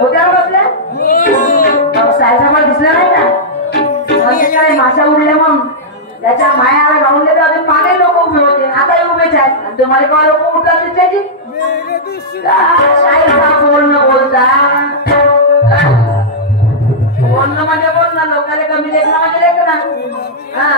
होत्या बसल्या सायसामा दिसल्या नाही का काय माशा उडल्या मग त्याच्या मायाला गाऊन देत अजून मागे लोक उभे होते आता उभेच आहेत आणि तुम्हाला केव्हा लोक उठतात दिसल्याची बोलणं बोलता बोलणं म्हणजे बोलणं लोकांना कमी लेखणं म्हणजे लेखणं हा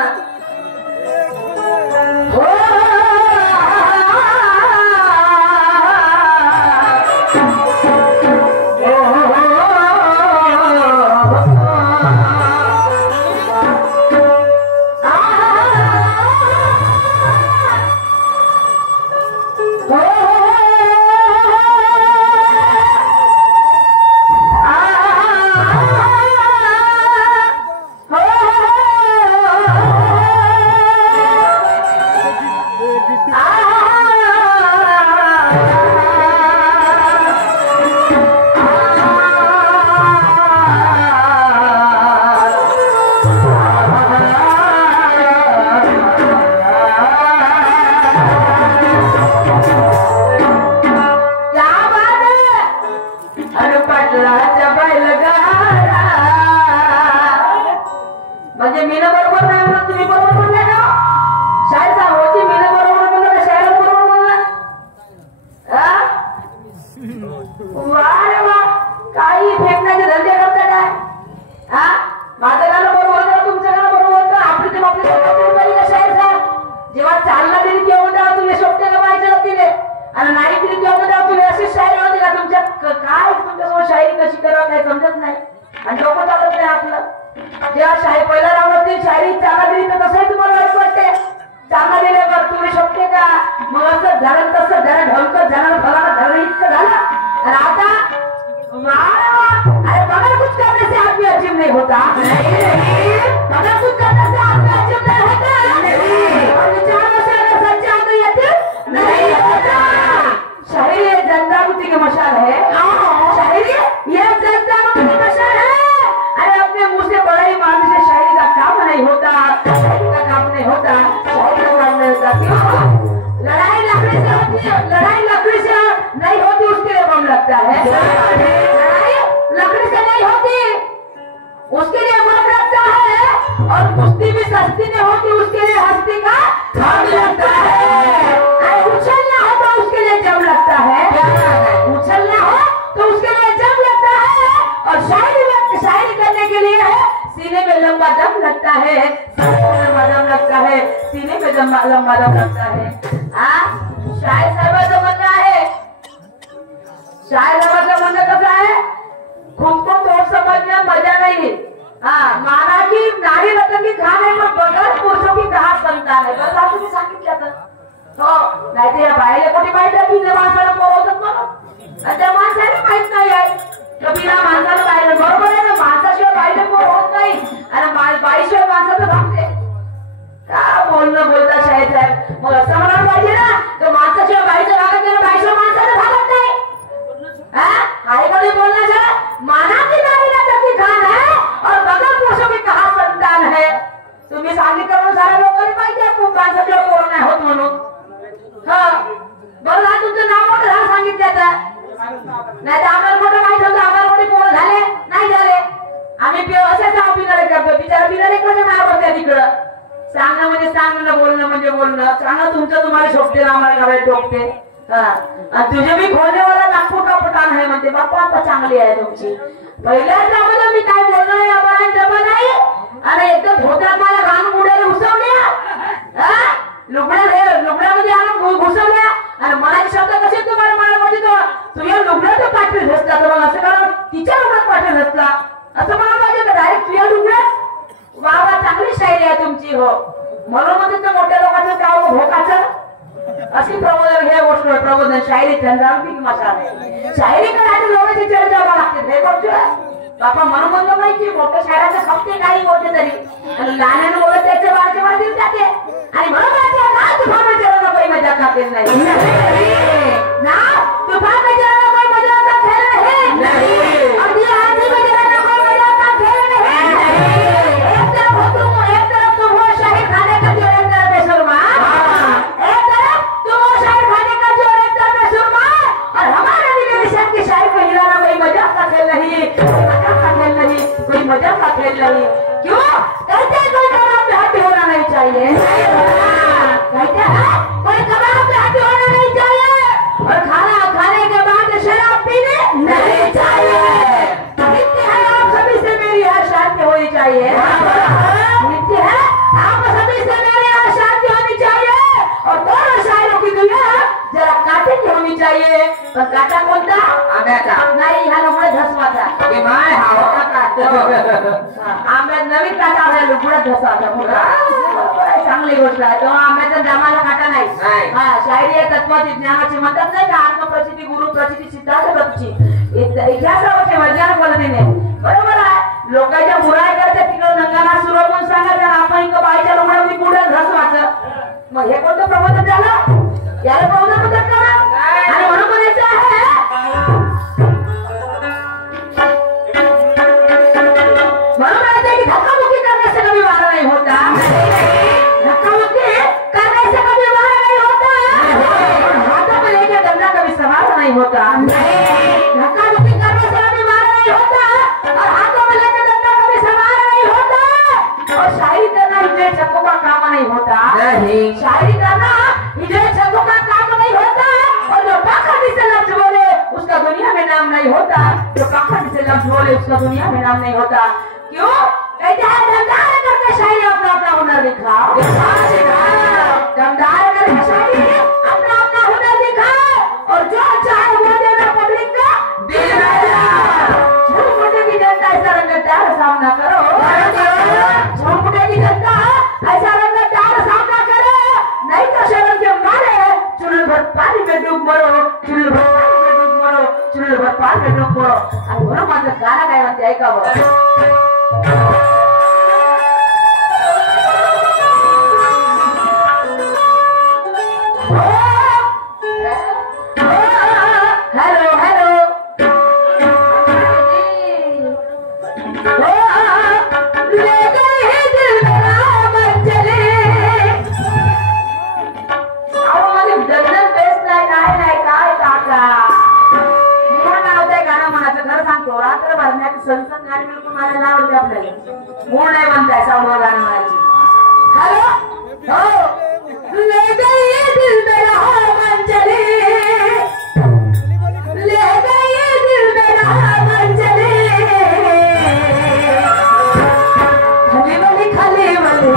तुझे भी खोलने वाला नागपूर का पठाण है म्हणते बाप्पा आता चांगली आहे तुमची पहिल्याच अगोदर मी काय बोलणार आहे आपण डबल नाही आणि एकदम धोत्रा मला घाण उडाले घुसवल्या लुगड्यामध्ये आणून घुसवल्या आणि मराठी शब्द कसे तुम्हाला मला म्हणजे तो तुझ्या लुगड्यात पाठवे घसला तर असं करा तिच्या लुगड्यात पाठवे घसला असं मला पाहिजे डायरेक्ट तुझ्या लुगड्यात वा वा चांगली शायरी आहे तुमची हो म्हणून म्हणजे तर मोठ्या लोकांचं गाव भोकाचं अशी प्रबोधन हे गोष्ट प्रबोधन शायरी चंद्रांपी मशाल शायरी करायची लोकांची चर्चा लागते हे गोष्ट बापा म्हणून म्हणलं माहिती मोठ्या शायराचे हप्ते काही होते तरी आणि लहानाने बोलत त्याचे वारचे वाढतील जाते आणि म्हणून तुफान विचारायला काही मजा खाते नाही ना तुफान विचारायला काही मजा का खेळ नाही अगदी आधी विचारायला काही मजा का खेळ नाही एक तरफ तुम हो शाही खाने का जो एक तरफ बेसुरमा एक तरफ तुम हो शाही खाने का जो एक तरफ बेसुरमा और हमारे दिल में शक पण काटा कोणता आंब्याचा नाही ह्या लुगड्यात धसवाचा आंब्यात नवीन काटा आहे लुगड्यात धसवाचा चांगली गोष्ट आहे तेव्हा आंब्याच्या दामाला काटा नाही हा शायरी आहे तत्वाची ज्ञानाची म्हणतात नाही का आत्मप्रचिती गुरु प्रचिती सिद्धांत प्रचिती इतिहासावरचे वैज्ञानिक पद्धतीने बरोबर आहे लोकांच्या बुराईकडच्या तिकडे नंगाना सुरू म्हणून सांगायचं आपण बाईच्या लोकांनी पुढे धसवाचं मग हे कोणतं प्रबोधन झालं याला प्रबोधन म्हणतात का आणि म्हणून म्हणायचं आहे म्हणून म्हणायचं की धक्काबुक्की करण्याचे कमी वार नाही होता धक्काबुक्की करण्याचे कमी वार नाही होता हाथों में लेके डंडा कभी सवार नहीं होता धक्काबुक्की करने से कभी वार नहीं होता और हाथों में लेके डंडा कभी सवार नहीं होता और शायरी करना हिजड़े छक्कों का काम नहीं होता शायरी करना हिजड़े छक्कों का काम नहीं होता और जो पाखंडी से लफ्ज बोले उसका दुनिया में नाम नहीं होता जो पाखंडी से लफ्ज बोले उसका दुनिया में नाम नहीं होता क्यों कहते हैं दमदार करके शायरी अपना अपना हुनर दिखाओ दमदार करके शायरी अपना अपना हुनर दिखाओ और जो चाहे वो देना पब्लिक का दिल झूठे की जनता ऐसा रंगदार सामना करो झूठे की जनता ऐसा रंगदार सामना करो नहीं तो शर्म के मारे चुल्लू भर पानी में डूब मरो चुल्लू भर पानी में डूब मरो चुल्लू भर पानी में डूब मरो आणि म्हणून माझं गाणं काय म्हणते ऐकावं संसद गाणी बिलकुल मला आवडते आपल्याला मूळ नाही म्हणताय सावळ गाणं म्हणायची हॅलो हो ले गई दिल मेरा मंजले ले गई दिल मेरा मंजले खाली वाली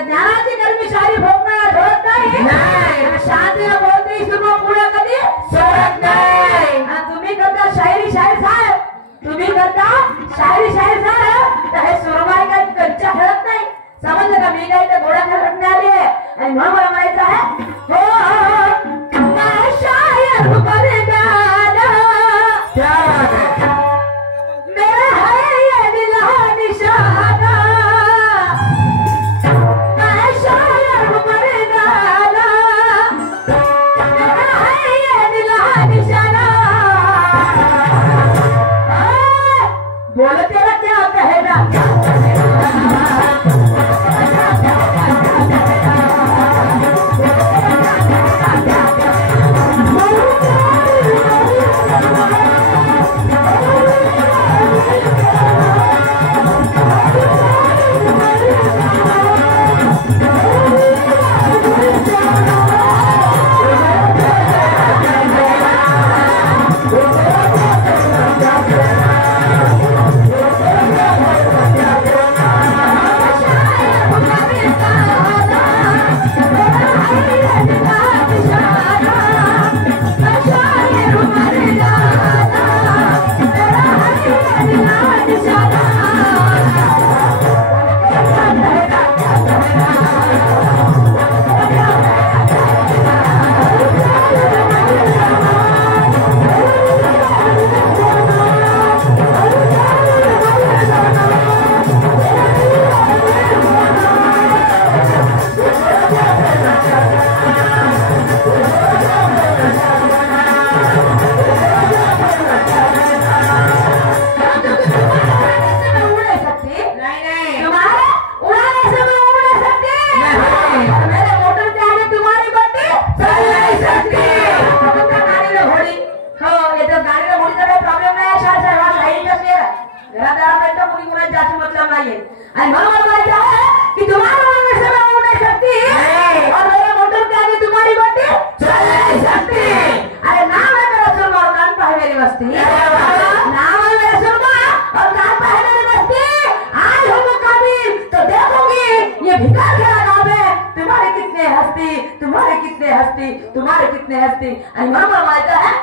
ज्ञानाची गर्मी शायरी भोगणार होत नाही शांतीला बोलते सुरू पुढे कधी सोडत नाही तुम्ही करता शायरी शायर साहेब तुम्ही करता शायरी शायर साहेब तर हे सुरमाई काही कच्च्या खेळत नाही समजलं का मी काही तर घोडा खेळत नाही आली आणि म्हणून मला म्हणायचं आहे हो मैं शायर मर्दाना मेरा है ये दिल निशाना बोलो तेरा क्या कहेगा तुम्हारे कितने हस्ती आणि म्हणून मला माहित आहे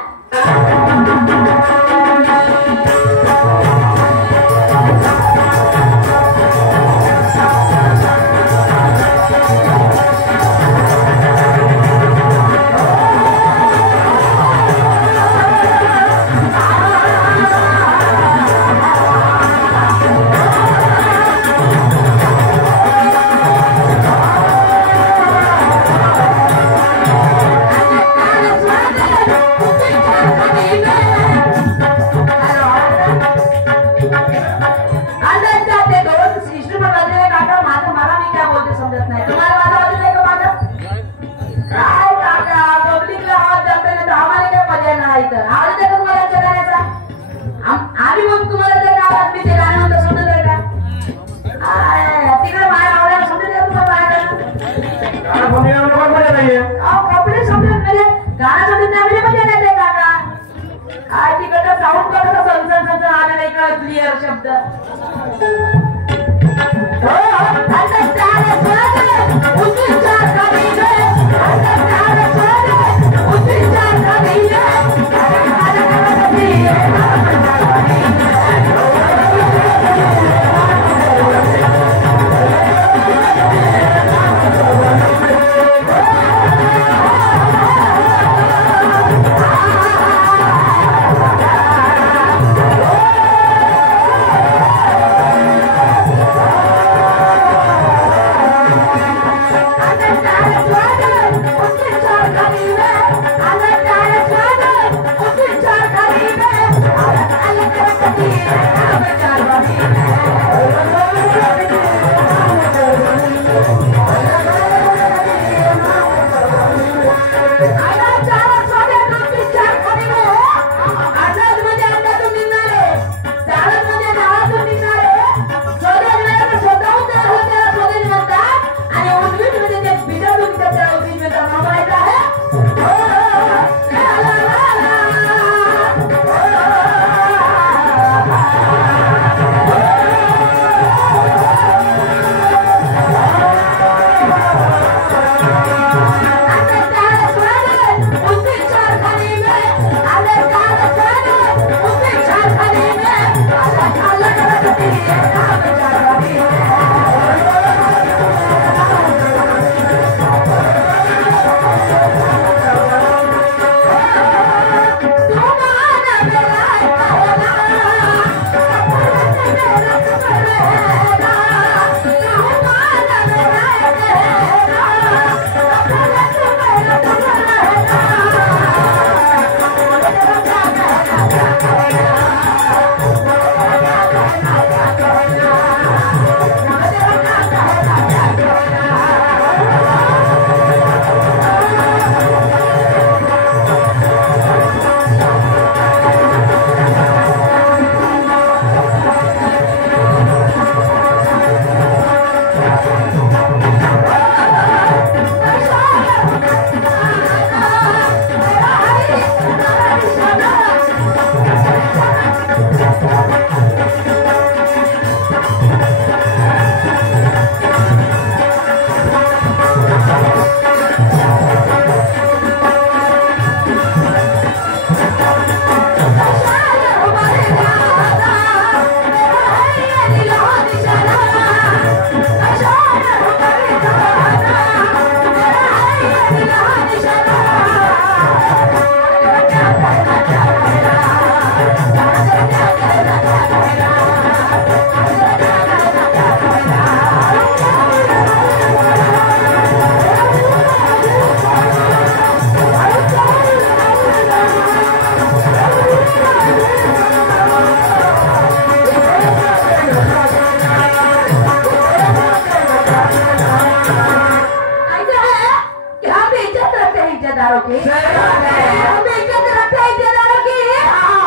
इज्जतदारों की, हम इज्जत रखते हैं इज्जतदारों की,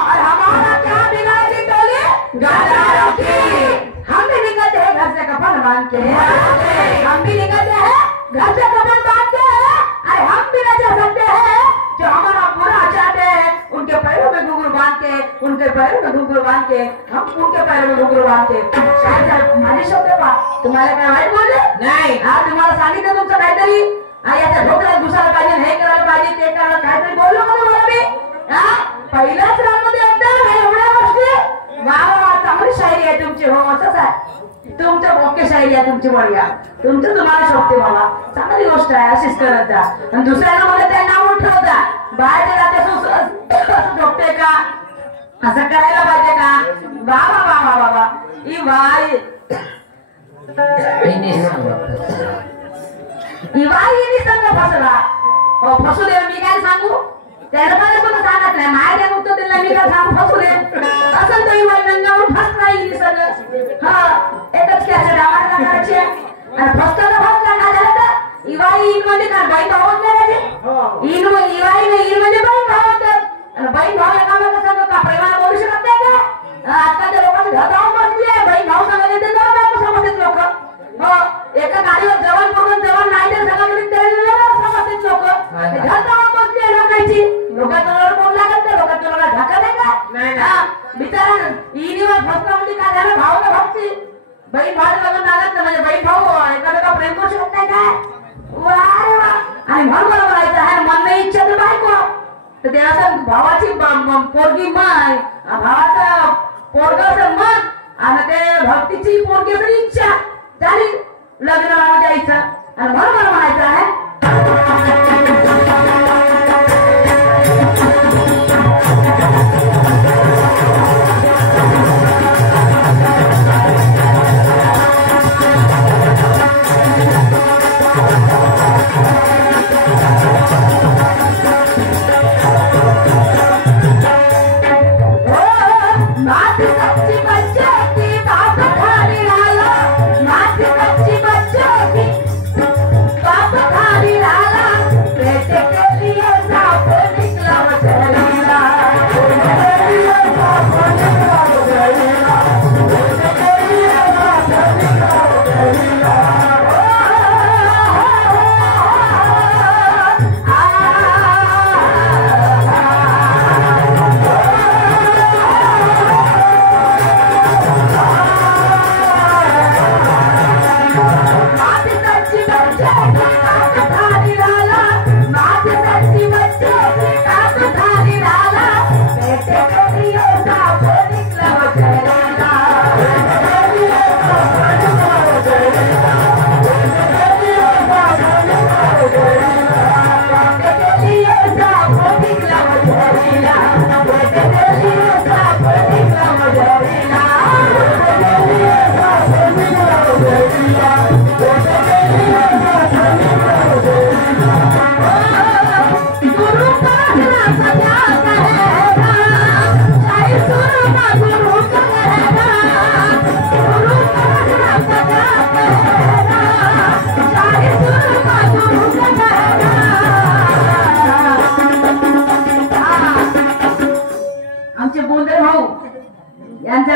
और हमारा क्या बिगाड़ी टोली गद्दारों की। हम भी निकलते हैं घर से कफन बांध के, हम भी निकलते हैं घर से कफन बांध के। अरे हम भी न जा सकते हैं जो हमारा बुरा चाहते हैं, उनके पैरों में घुंघरू बांध के, उनके पैरों में घुंघरू बांध के, हम उनके पैरों में घुंघरू बांध के। शायद मालिश होते पा तुम्हाला काय वाईट बोलले नाही, हा तुम्हाला सांगितलं तुमचं काहीतरी याच्या ढोकळ्यात घुसायला पाहिजे, हे करायला पाहिजे, ते करायला काहीतरी बोललो का तुम्हाला मी? पहिल्याच राऊंडमध्ये एकदम एवढ्या गोष्टी वा वा चांगली शायरी आहे तुमची. हो असंच आहे तुमचं ओके शायरी आहे तुमची. बढिया तुमचं तुम्हाला शोभते बाबा, चांगली गोष्ट आहे, अशीच करत जा. आणि दुसऱ्याला मला त्या नाव ठेवता बाहेर असं झोपते का, असं करायला पाहिजे का? वा वा वा वा बाबा ही वाई फसला. फसू दे, मी काय सांगू त्याला मला पण सांगत नाही. माया उत्तर दिला मी काय सांगू, फसू दे असं तरी नंगावरून फस नाही सगळं. हा एकच कॅसेट आम्हाला करायची आणि फसला तर फसला काय झालं तर इवाई इन म्हणजे काय बाई भाव नाही इन इवाई नाही इन म्हणजे बाई भाव होतात. आणि बाई भाव एकामेका सांगतो का प्रेमाला बोलू शकत नाही का? आजकालच्या लोकांची घर जाऊन बसली आहे, बाई भाव सांगायला ते समजतात लोक. हो एका गाडीवर जवान करून जवान नाही तर सगळं समजतात लोक. घर जाऊन बसली आहे लोकांची. लोकांच्या कोण लागत नाही, लोकांच्या लोकांना ढाका नाही का? बिचारा इनीवर फसला म्हणजे काय झालं, भाव तर भक्ती बहीण भाव लग्न लागत नाही म्हणजे बहीण भाऊ एखादा प्रेम करू शकत नाही काय? वा रे वा. आणि म्हणून मला बोलायचं आहे मन नाही इच्छा तर बायको तर ते असं भावाची पोरगी माय भावाचा पोरगाचं मन आणि ते भक्तीची पोरगी असं इच्छा झाली लग्नाला द्यायचं. आणि म्हणून मला म्हणायचं आहे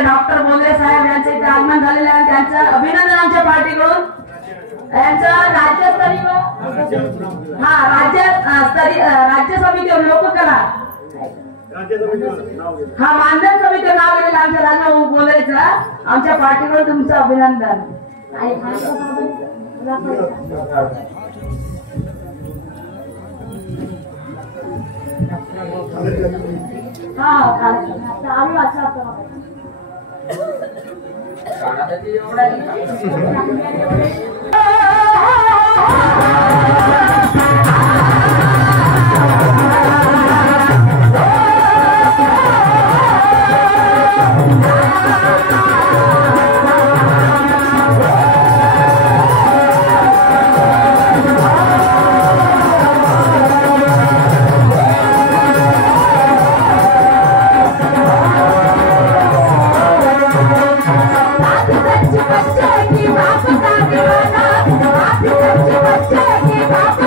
डॉक्टर बोंद्रे साहेब यांचे इथे आगमन झालेले आहे. त्यांचं अभिनंदन आमच्या पार्टीकडून. यांचं राज्यस्तरीय राज्य समितीवर लोककला मानधन समितीवर नाव गेलेलं आमच्या राजभाऊ बोंद्रेचं. आमच्या पार्टीकडून तुमचं अभिनंदन. बच्चे की बाप का दीवाना, बाप बच्चे की बाप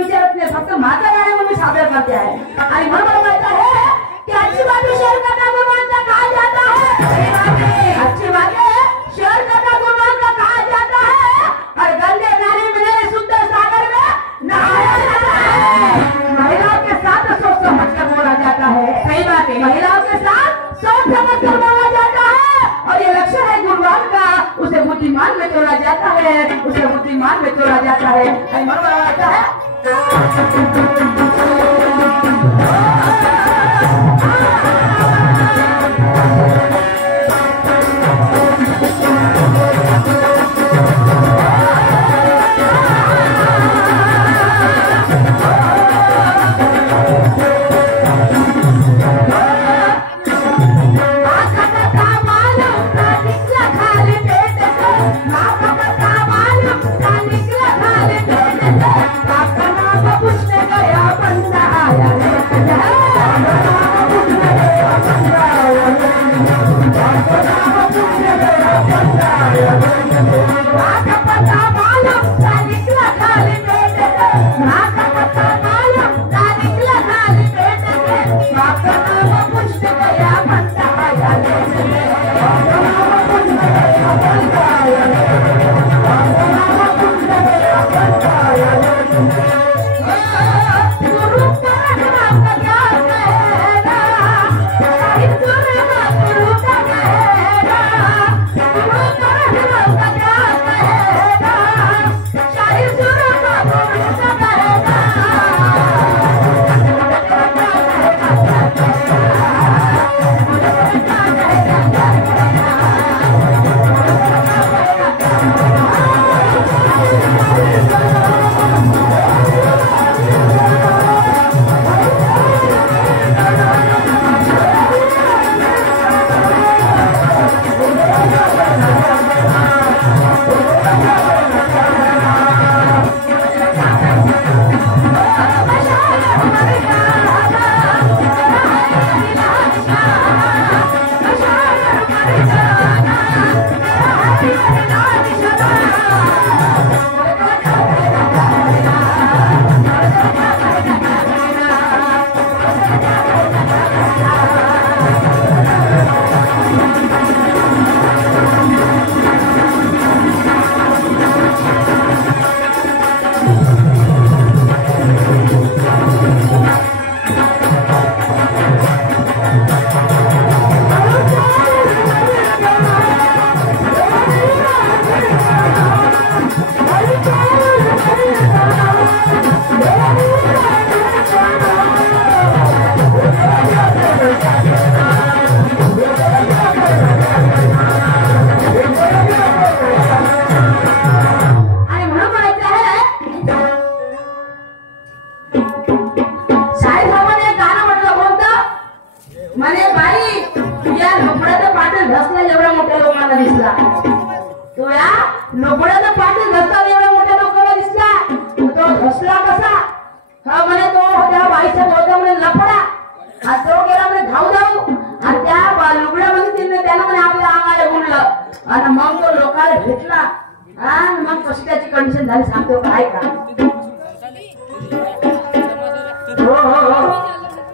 विचारत नाही, फक्त माझा गाणं म्हणून सादर करते आहे. आणि म्हणून मला माहित आहे की अच्छी बातें शेअर करना गुणवान का कहा जाता है. अच्छी बातें शेअर करना गुणवान का कहा जाता है और गंदे नाली में शुद्ध सागर में नहाया जाता है. महिलाओं के साथ सोच समझ कर बोला जाता है. सही बात है, महिलाओं के साथ सोच समझ कर बोला जाता है और ये लक्षण है गुणवान का. उसे बुद्धिमान में तोड़ा जाता है, उसे बुद्धिमान में तोड़ा जाता है. मनोबल आता है.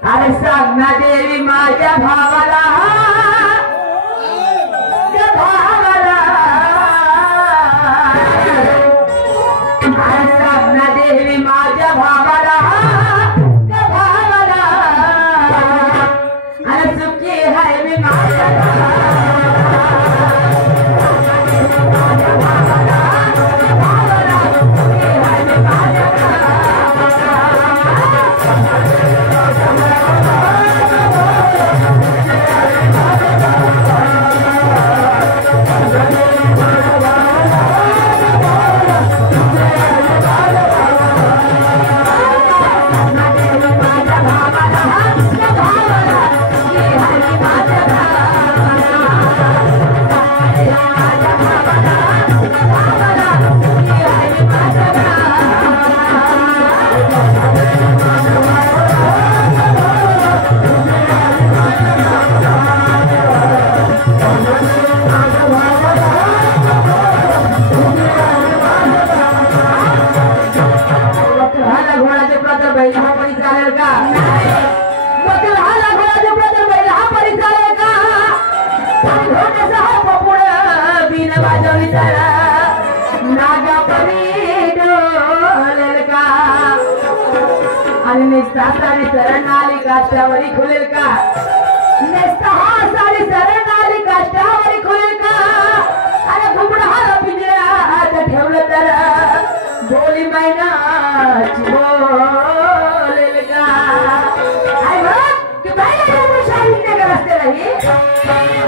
अरे सांगना देवी माझ्या भावाला निस्ता सारी सरणाली काष्टावरी खुलेल का निस्ता सारी सरणाली काष्टावरी खुलेल का अरे घुमडा पिंजऱ्यात ठेवलं तर बोली मैनाची बोलेल का आई बघ की बाई शाहीने का रस्ते नाही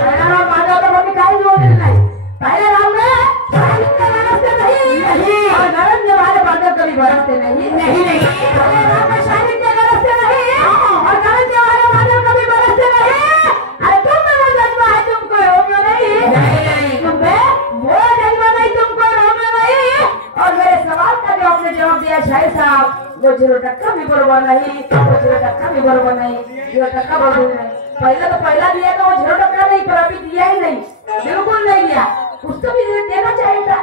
अरे माझा तर मी काही बोलत नाही पहले राम ने शाहीने का रस्ते नहीं और नरेंद्र वाले बातें कभी बरसते नहीं पहले राम ने शाहीने का रस्ते नहीं और नरेंद्र वाले बातें कभी बरसते नहीं अरे तुम वो जन्म है तुमको रोमियो नहीं तुम्हें वो जन्म नहीं तुमको रोमियो नहीं और मेरे सवाल का जो आपने जवाब दिया शाही साहब वो 0% भी बरोबर नहीं वो 0% भी बरोबर नहीं 0% बरोबर नहीं पहला दिया तो वो 0% नहीं पर अभी दिया ही नहीं बिल्कुल नहीं दिया उसको भी देना चाहिए था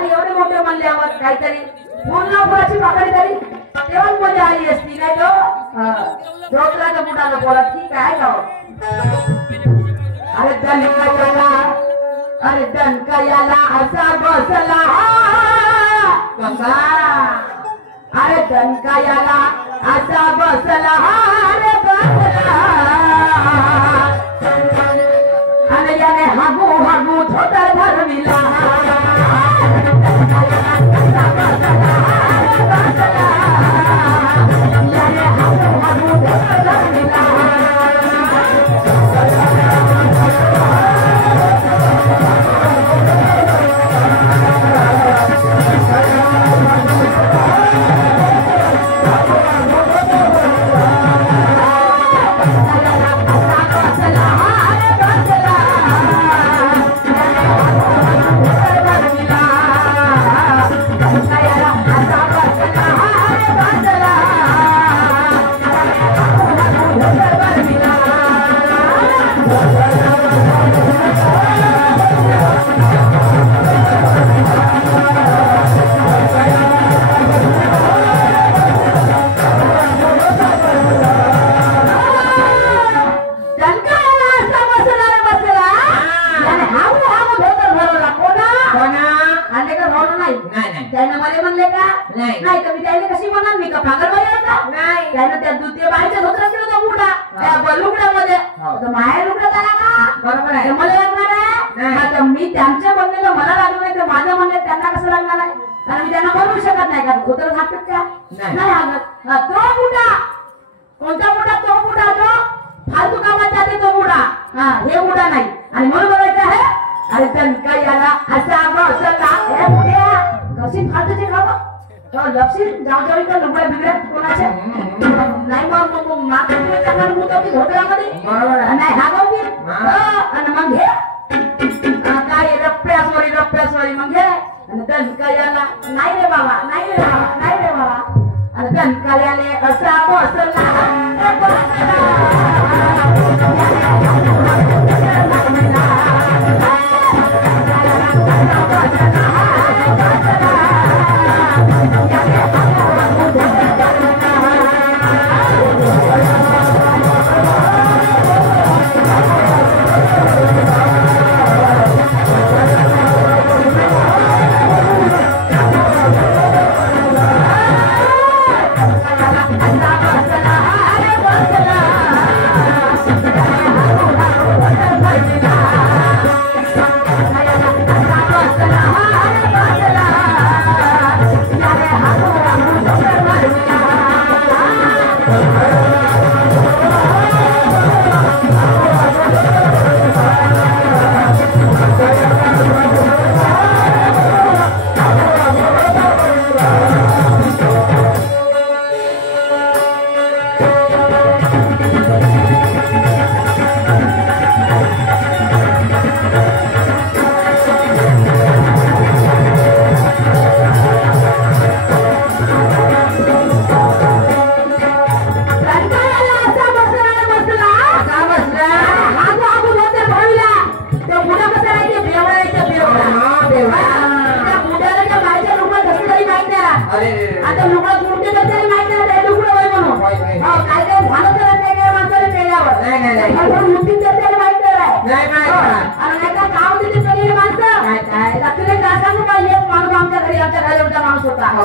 एवढे मोठे म्हणल्यावर काहीतरी पूर्ण फुलाची पाकळी तरी तेव्हाच मजा आली असती नाही तो रोकलाच्या मुलाला बोला ठीक आहे का अरे दणका याला असा बसला कसा अरे दणका याला असा बसला अरे बसला अरे याने हागू हागू धोतर धरविला याने हागू हागू धोतर धरविला मी त्यांच्या म्हणण्याला मला लागलं नाही तर माझ्या म्हणण्यात त्यांना कसं लागणार आहे कारण मी त्यांना म्हणू शकत नाही कारण खोतर हाकत का नाही हाकत तो बुडा कोणता बुडा तो बुडा जो फालतू कामात जाते तो बुडा हे बुडा नाही आणि म्हणून बोलायचं आहे अरे दणका याला असा बसला हे बुड्या कशी फालतूची खावं लक्षी जाऊ का लुगड्या बिगड्या कोणाच्या नाही मग मागच्या चांगला मूत होती घोटळ्यामध्ये नाही हागवती आणि मग हे काय रप्प्यासवरी मग हे आणि दणका याला नाही रे बाबा नाही रे बाबा नाही रे बाबा आणि दणका याले असा बसला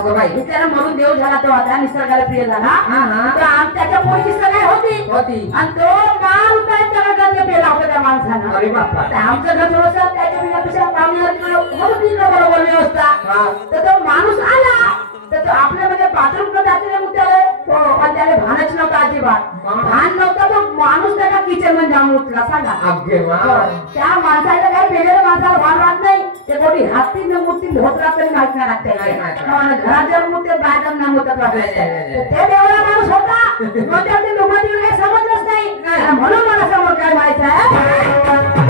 अगं बाई त्याला म्हणून देव झाला तो आता निसर्गाला प्रिय झाला तर त्याच्या पोळीची सगळी होती आणि तो मान उठायला त्याला गंध पेला होता त्या माणसानं. अरे बापा आमचं घर थोडंसं त्याच्या पिण्यापेक्षा होती बरोबर व्यवस्था. तर तो माणूस आला तर तो आपल्या म्हणजे बाथरूम जाते मुद्द्याला पण त्याला भानच नव्हतं अजिबात. भान नव्हतं तो माणूस त्याच्या किचन मध्ये जाऊन उठला सांगा. त्या माणसाला काही वेगळ्या माणसाला भान राहत नाही. ते कोणी हाती मूर्ती होत तरी माहित नाही लागते घरात जर मूर्ती बाहेर नाही होत ते एवढा माणूस होता मग त्यातले लोकांनी काही समजलंच नाही म्हणून मला समोर काय माहिती आहे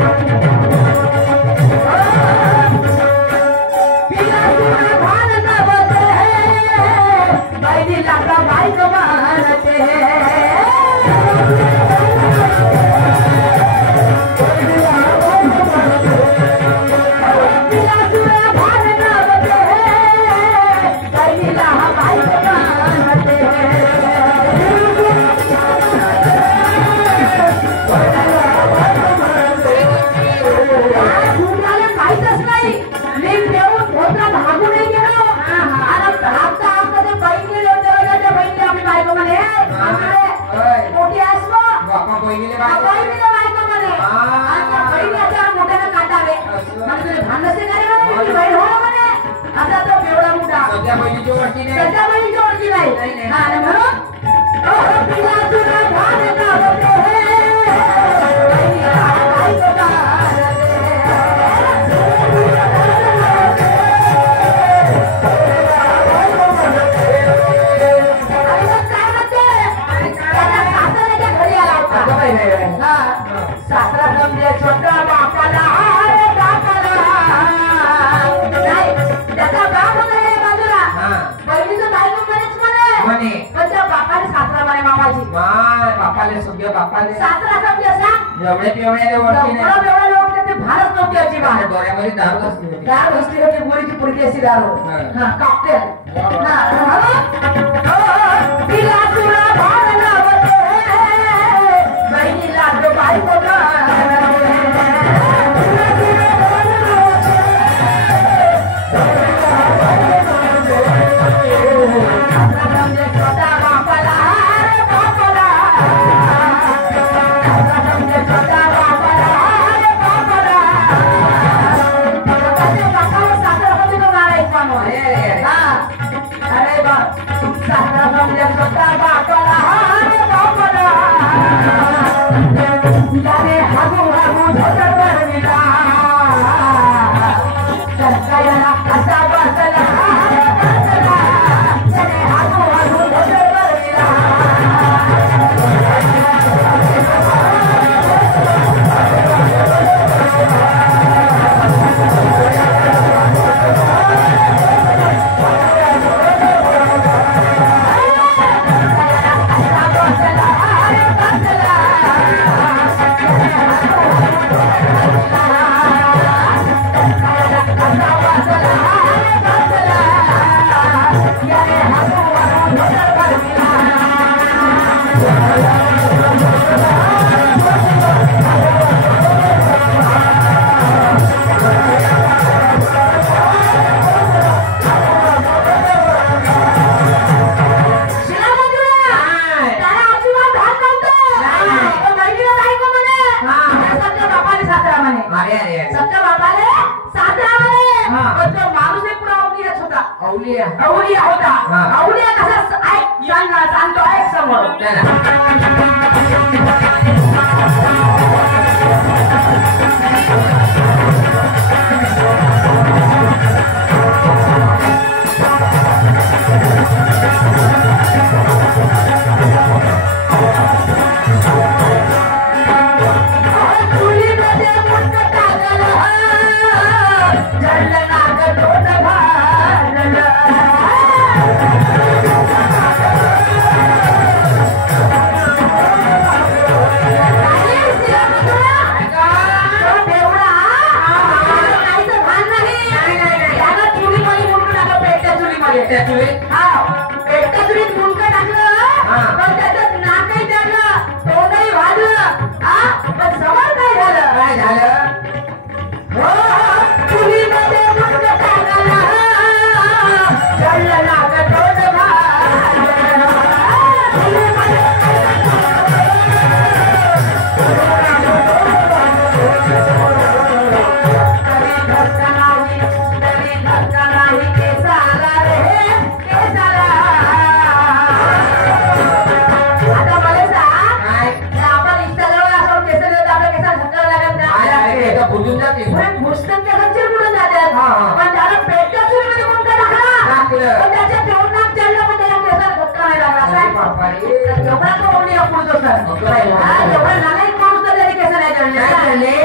तेवढा नालायक माणूस तर त्याने कसं नाही जळले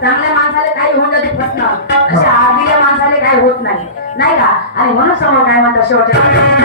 चांगल्या माणसाला काही होऊन जाते प्रश्न अशा आगील्या माणसाला काही होत नाही का आणि म्हणून समोर काय म्हणतात शेवटी